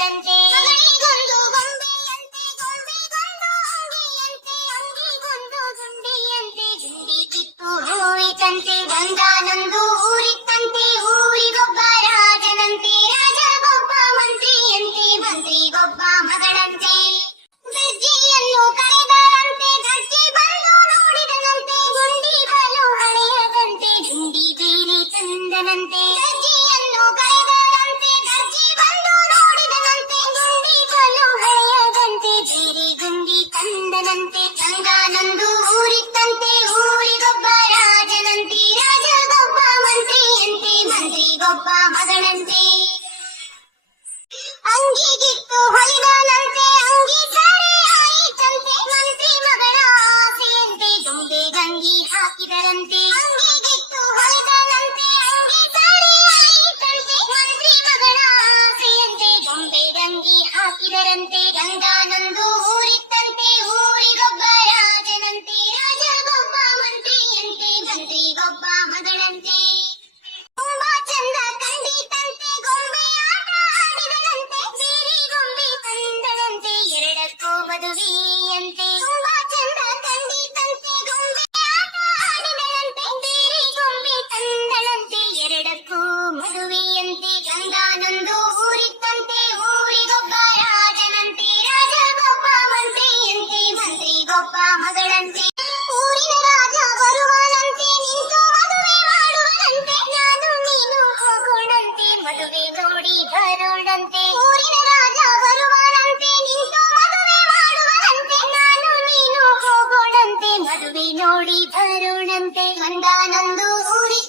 ಹೋಯಿತಂತೆ. ಮಗಳಿಗೊಂದು ಗೊಂಬೆಯಂತೆ, ಗೊಂಬೆಗೊಂದು ಅಂಗಿಯಂತೆ, ಅಂಗಿಗೊಂದು ಗುಂಡಿಯಂತೆ, ಗುಂಡಿ ಕಿತ್ತು ಹೋಯಿತಂತೆ. ಒಂದಾನೊಂದು ಊರಿತ್ತಂತೆ, ಊರಿಗೊಬ್ಬ ರಾಜನಂತೆ, ರಾಜಗೊಬ್ಬ ಮಂತ್ರಿಯಂತೆ, ಮಂತ್ರಿಗೊಬ್ಬ ಮಗಳಂತೆ. ದರ್ಜಿಯನ್ನು ಕರೆದರಂತೆ, ದರ್ಜಿ ಬಂದು ನೋಡಿದನಂತೆ, ಗುಂಡಿ ಬಲು ಹಳೆಯದಂತೆ, ಗುಂಡಿ ಬೇರೆ ತಂದನಂತೆ. ದರ್ಜಿಯನ್ನು ಕರೆದರಂತೆ, ದರ್ಜಿ ಬಂದು ನೋಡಿದನಂತೆ, ಗುಂಡಿ ಬಲು ಹಳೆಯದಂತೆ, ಬೇರೆ ಗುಂಡಿ ತಂದನಂತೆ. ಗಂಗಾನೊಂದು ಊರಿತ್ತಂತೆ, ಊರಿಗೊಬ್ಬ ರಾಜನಂತೆ, ರಾಜಗೊಬ್ಬ ಮಂತ್ರಿಯಂತೆ, ಮಂತ್ರಿಗೊಬ್ಬ ಮಗಳಂತೆ. ಅಂಗಿಗಿತ್ತು ಹೊಲಿದನಂತೆ, ಅಂಗಿ ಸರಿ ಆಯಿತಂತೆ, ಮಂತ್ರಿ ಮಗಳ ಆಸೆಯಂತೆ, ಗೊಂಬೆ ಗಂಗಿ ಹಾಕಿದರಂತೆ. ಅಂಗಿಗಿತ್ತು ಹೊಲಿದನಂತೆ, ಅಂಗಿ ಸರಿ ಆಯಿತಂತೆ, ಮಂತ್ರಿ ಮಗಳ ಆಸೆಯಂತೆ, ಗೊಂಬೆ ಗಂಗಿ ಹಾಕಿದರಂತೆ. ಗಂಗಾನೊಂದು ಊರಿತ್ತಂತೆ, ಊರಿಗೊಬ್ಬ ರಾಜನಂತೆ, ರಾಜಗೊಬ್ಬ ಮಂತ್ರಿಯಂತೆ, ಮಂತ್ರಿಗೊಬ್ಬ ಮಗಳಂತೆ. ತುಂಬಾ ಚಂದ ಕಂಡಿತಂತೆ, ಗೊಂಬೆ ಆಟ ಆಡಿದನಂತೆ, ಬೇರೆ ಗೊಂಬೆ ತಂದನಂತೆ, ಎರಡಕ್ಕೂ ಮದುವೆಯಂತೆ. ತುಂಬಾ ಚಂದ ಕಂಡಿತಂತೆ, ಗೊಂಬೆ ಆಟ ಆಡಿದನಂತೆ, ಬೇರೆ ಗೊಂಬೆ ತಂದನಂತೆ, ಎರಡಕ್ಕೂ ಮದುವೆಯಂತೆ. ಗಂಗಾನೊಂದು ಊರಿತ್ತಂತೆ, ಊರಿಗೊಬ್ಬ ರಾಜನಂತೆ, ರಾಜಗೊಬ್ಬ ಮಂತ್ರಿಯಂತೆ, ಮಂತ್ರಿಗೊಬ್ಬ ಮಗಳಂತೆ. ಊರಿನ ರಾಜ ಬರುವನಂತೆ, ನಿಂತು ಮದುವೆ ಮಾಡುವನಂತೆ, ನಾನು ನೀನು ಹೋಗೋಣಂತೆ, ಮದುವೆ ನೋಡಿ ಬರೋಣಂತೆ. ಊರಿನ ರಾಜ ಬರುವನಂತೆ, ನಿಂತು ಮದುವೆ ಮಾಡುವನಂತೆ, ನಾನು ನೀನು ಹೋಗೋಣಂತೆ, ಮದುವೆ ನೋಡಿ ಬರೋಣಂತೆ. ಒಂದಾನೊಂದು ಊರಿ